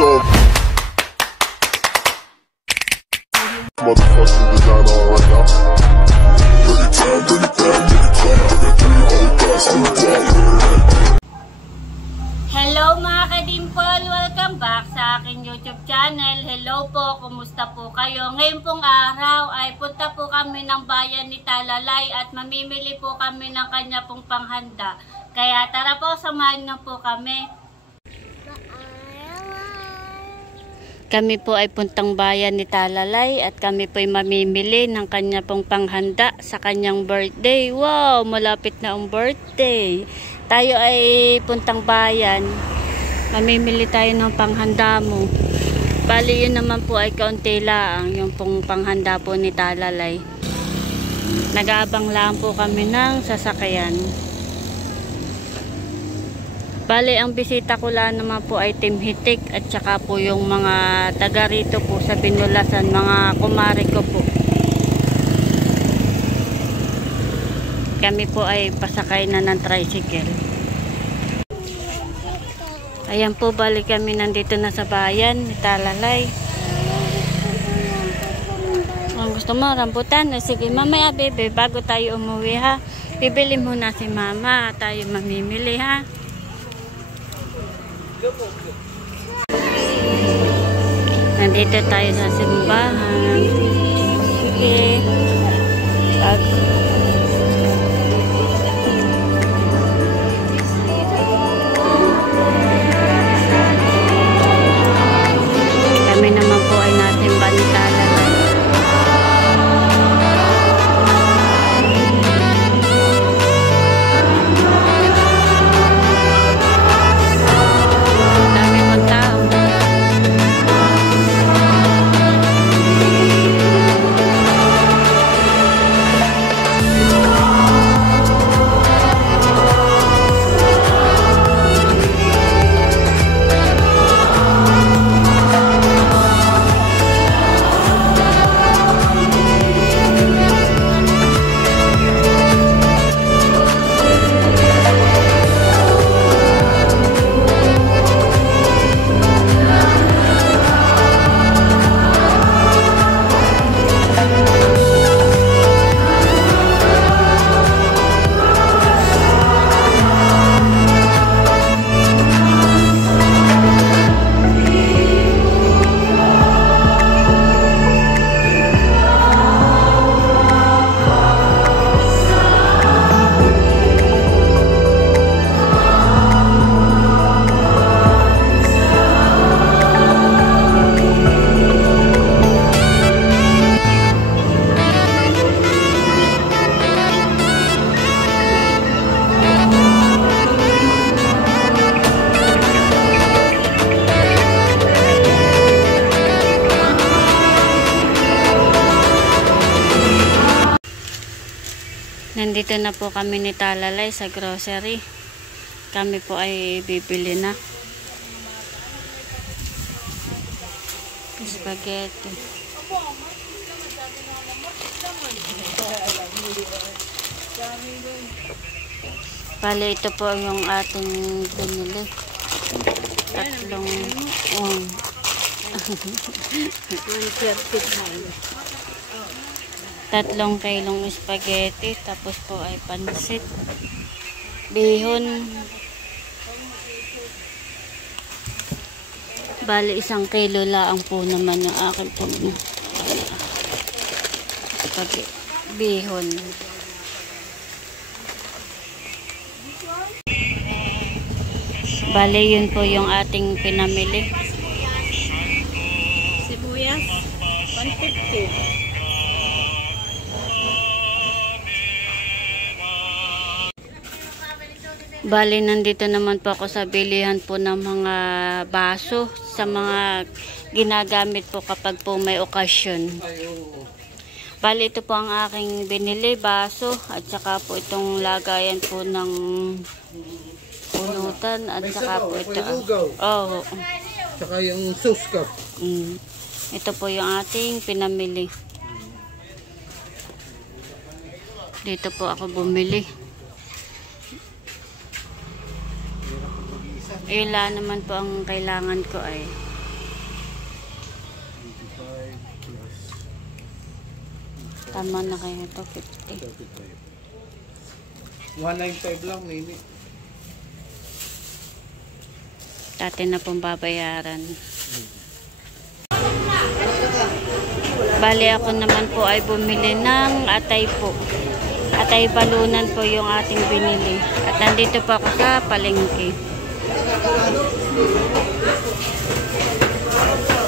So motherfucking designer right now. Hello mga ka-dimple! Welcome back sa aking YouTube channel. Hello po, kumusta po kayo? Ngayon pong araw ay punta po kami ng bayan ni Talalay at mamimili po kami ng kanya pong panghanda. Kaya tara po, samahan niyo po kami. Kami po ay puntang bayan ni Talalay at kami po ay mamimili ng kanya pong panghanda sa kanyang birthday. Wow! Malapit na ang birthday. Tayo ay puntang bayan. Mamimili tayo ng panghanda mo. Bali yun naman po ay kaunti lang. Yung pong panghanda po ni Talalay. Nag-aabang lang po kami ng sasakyan. Bali ang bisita ko lang naman po ay Team Hitik. At saka po yung mga taga rito po sa Binulasan. Mga kumare ko po. Kami po ay pasakay na ng tricycle. Ayan po, balik kami nandito na sa bayan ni Talalay. Ang gusto mo, rambutan? Sige, mamaya bebe, bago tayo umuwi ha. Bibili muna si mama, tayo mamimili ha. Nandito tayo sa simbahan. Sige. Kami naman po ay nasimba ni Talalay. Dami mong tao. Nandito na po kami ni Talalay sa grocery. Kami po ay bibili na. Spaghetti. Bale, ito po yung ating binili. Tatlong kilong spaghetti, tapos po ay pansit, bihon. Bali 1 kilo lang po naman yung akin po bihon. Bali yun po yung ating pinamili. Sibuyas 150. Bali, nandito naman po ako sa bilihan po ng mga baso sa mga ginagamit po kapag po may okasyon. Bali, ito po ang aking binili, baso, at saka po itong lagayan po ng pulutan, at saka po ito. Oh. Saka yung sauce cup. Ito po yung ating pinamili. Dito po ako bumili. Ilan naman po ang kailangan ko ay Tama na kaya ito, 50. 195 lang, Nini. Dati na pong babayaran. Bali ako naman po ay bumili ng atay po. Atay balunan po yung ating binili. At nandito po ako sa palengke.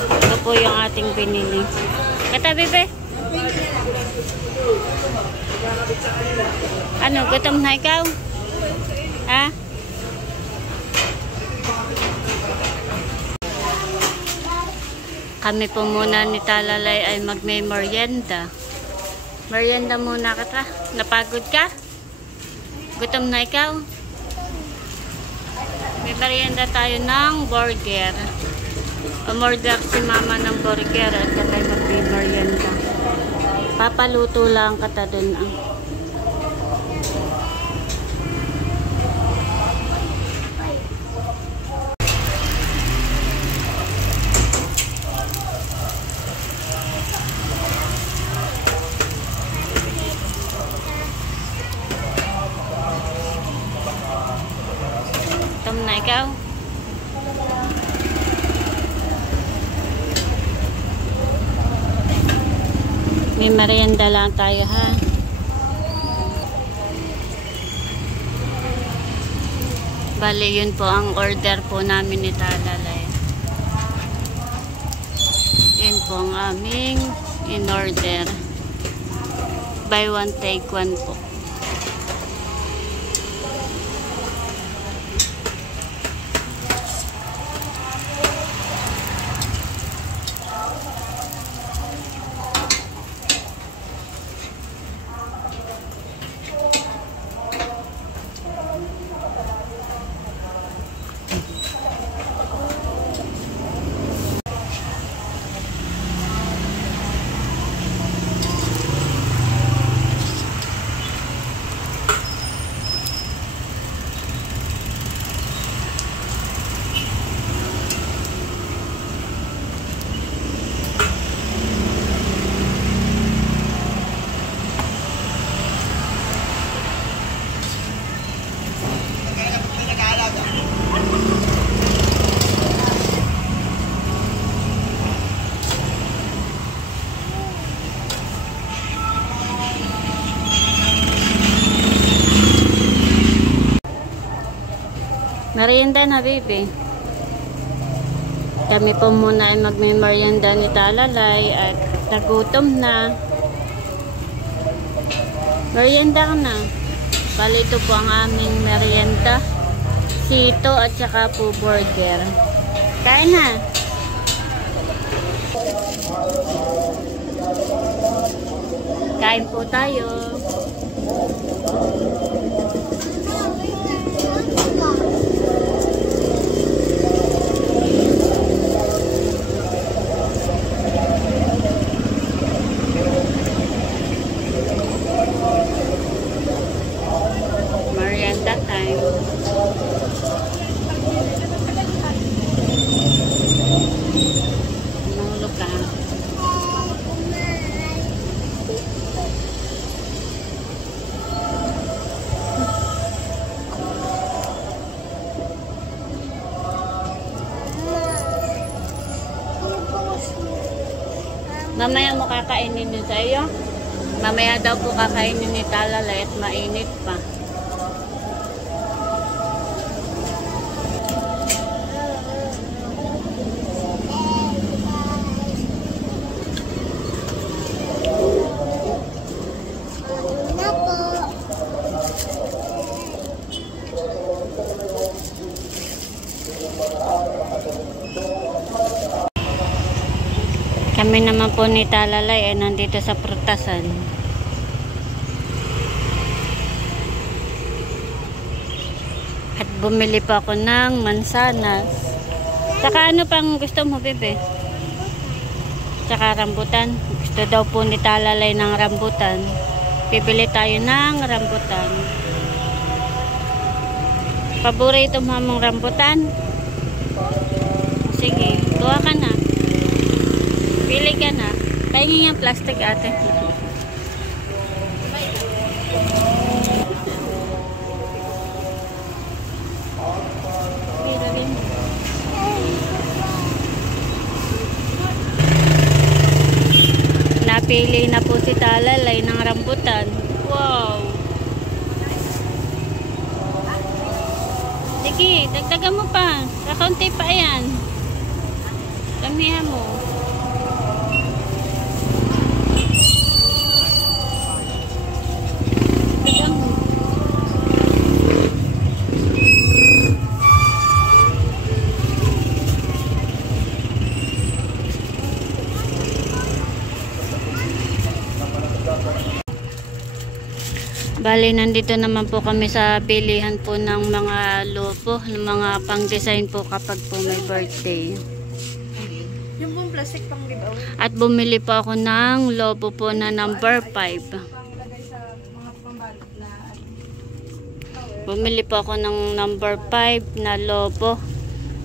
Ito po yung ating binili. Katabi be? Ano, gutom na ikaw? Ha? Kami po muna ni Talalay ay magme-merienda. Merienda muna ka ta. Napagod ka? Gutom na ikaw? May merienda tayo ng burger. Umorder si mama ng burger at saka magme-merienda. Papaluto lang kata dun ang. Na ikaw? May merienda lang tayo ha. Bale yun po ang order po namin ni Talalay. Yun po ang aming in order. Buy one take one po. Merienda na, baby. Kami po muna ay magme-merienda ni Talalay at nagutom na. Merienda ka na. Bali, ito po ang aming merienda. Sito at saka po burger. Kain na. Kain po tayo. Merienda time. Nahulog ka. Mamaya mo kakainin yun sa iyo. Mamaya daw po kakainin ni Talalay at mainit pa. Kami naman po ni Talalay ay nandito sa prutasan. At bumili pa ako ng mansanas. Saka ano pang gusto mo, bebe? Saka rambutan. Gusto daw po ni Talalay ng rambutan. Bibili tayo ng rambutan. Paborito mo mong rambutan? Sige, tuwa ka na. Pili ka na. Tingin yung plastic ate. Pili na po si Talalay ng rambutan. Wow! Sige, dagdagan mo pa. Kakaunti pa yan. Damihan mo. Dagdagan mo. Bali, nandito naman po kami sa pilihan po ng mga lopo, ng mga pang-design po kapag po may birthday. Yung pong plastic pang libaw. At bumili po ako ng lobo po na number 5. Bumili po ako ng number 5 na lobo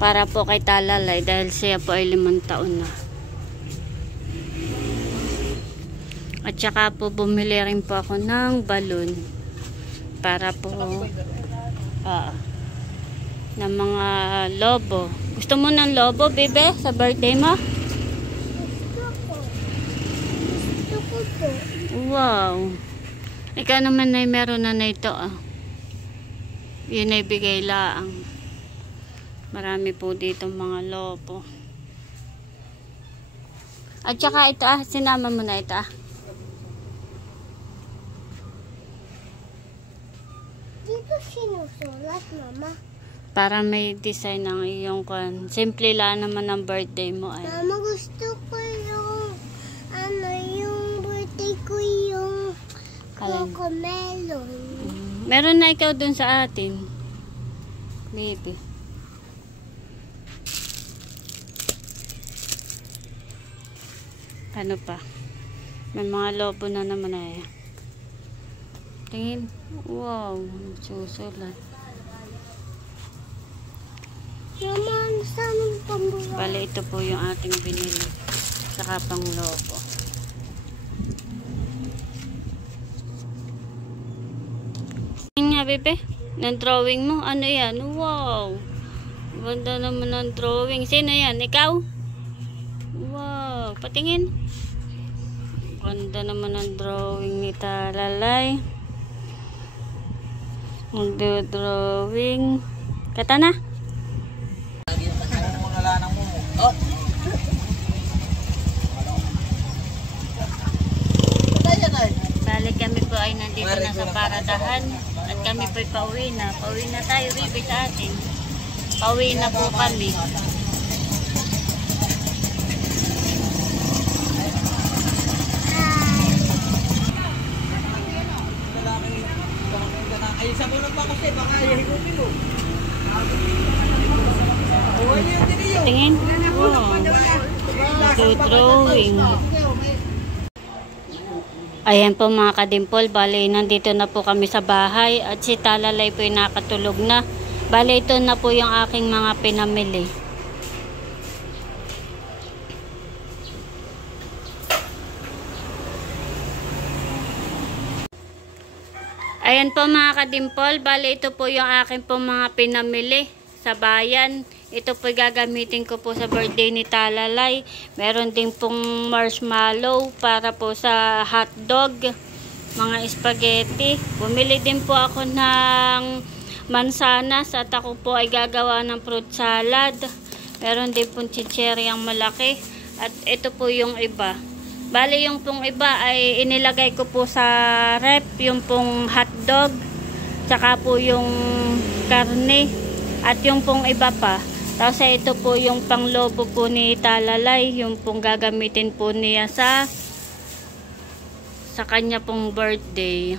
para po kay Talalay dahil siya po ay 5 taon na. At saka po bumili rin po ako ng balon para po ng mga lobo. Gusto mo ng lobo, bebe, sa birthday mo? Gusto ko po. Wow. Ikaw naman ay meron na ito Yun ay bigay laang. Marami po dito mga lobo. At saka ito sinama mo na ito Dito sinusulat, Mama. Para may design ng iyong kwan. Simple lang naman ang birthday mo ay. Mama, gusto ko yung yung birthday ko yung Alin? cocomelon. Meron na ikaw dun sa atin. Maybe. Ano pa? May mga lobo na naman ay. Tingin. Wow. Susulat. Mama, saan yung pambulan? Bale, ito po yung ating binili. Saka pang lobo. Tingin nga, bebe. Ng drawing mo. Ano yan? Wow. Ganda naman ng drawing. Sino yan? Ikaw? Wow. Patingin. Ganda naman ng drawing ni Talalay. Drawing. Kata na? Balik kami po ay nandito na sa paradahan at kami po ay pauwi na. Pauwi na tayo, baby, sa atin. Pauwi na po kami. Ay, sa muna pa kasi, baka hihigupin mo. Tingin. Wow. Drawing. Ayan po mga kadimpol, bali nandito na po kami sa bahay at si Talalay po ay nakatulog na. Bali ito na po yung aking mga pinamili. Ayan po mga kadimpol, bali ito po yung aking po mga pinamili sa bayan. Ito po gagamitin ko po sa birthday ni Talalay. Meron din pong marshmallow para po sa hotdog, mga spaghetti. Bumili din po ako ng mansanas at ako po ay gagawa ng fruit salad. Meron din pong chicheryang malaki at ito po yung iba. Bali yung pong iba ay inilagay ko po sa rep, yung pong hotdog, tsaka po yung karne at yung pong iba pa. Tapos ito po yung panglobo po ni Talalay, yung pong gagamitin po niya sa kanya pong birthday.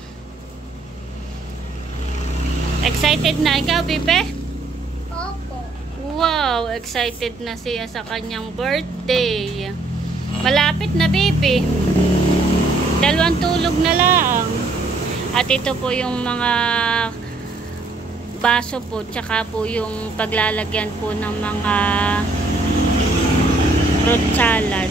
Excited na ikaw, Bibe? Opo. Wow, excited na siya sa kanyang birthday. Malapit na, baby. 2 tulog na lang. At ito po yung mga baso po, tsaka po yung paglalagyan po ng mga fruit salad.